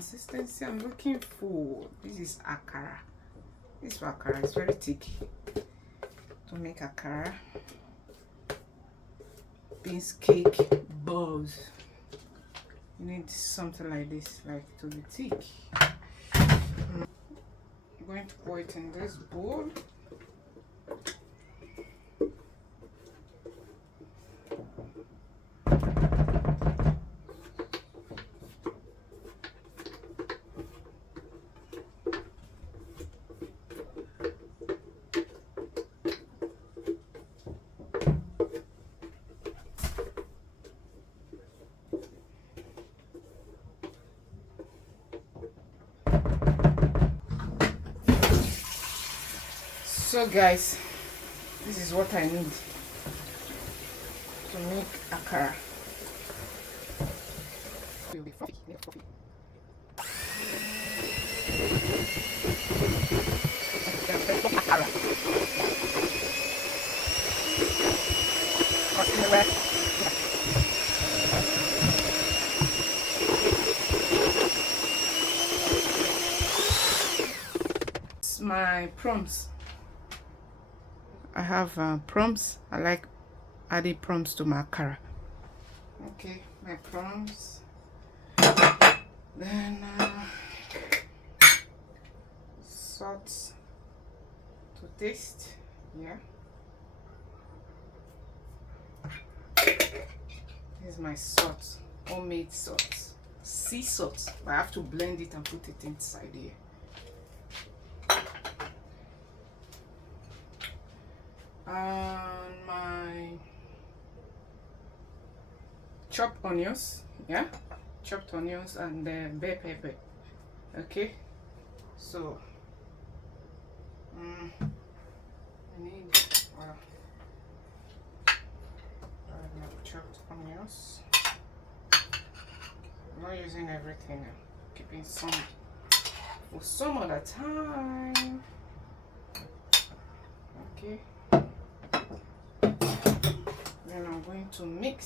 consistency I'm looking for. This is akara. This akara is very thick. To make akara, beans cake balls, you need something like this, like to be thick. I'm going to pour it in this bowl. So guys, this is what I need to make akara. It's my prawns. I have prawns. I like adding prawns to my akara. Okay, my prawns. Then salt to taste. Yeah. This is my salt, homemade salt, sea salt. But I have to blend it and put it inside here. And my chopped onions, yeah, chopped onions and bell pepper. Okay, so I need chopped onions. I'm not using everything. I'm keeping some for some other time. Okay. Then I'm going to mix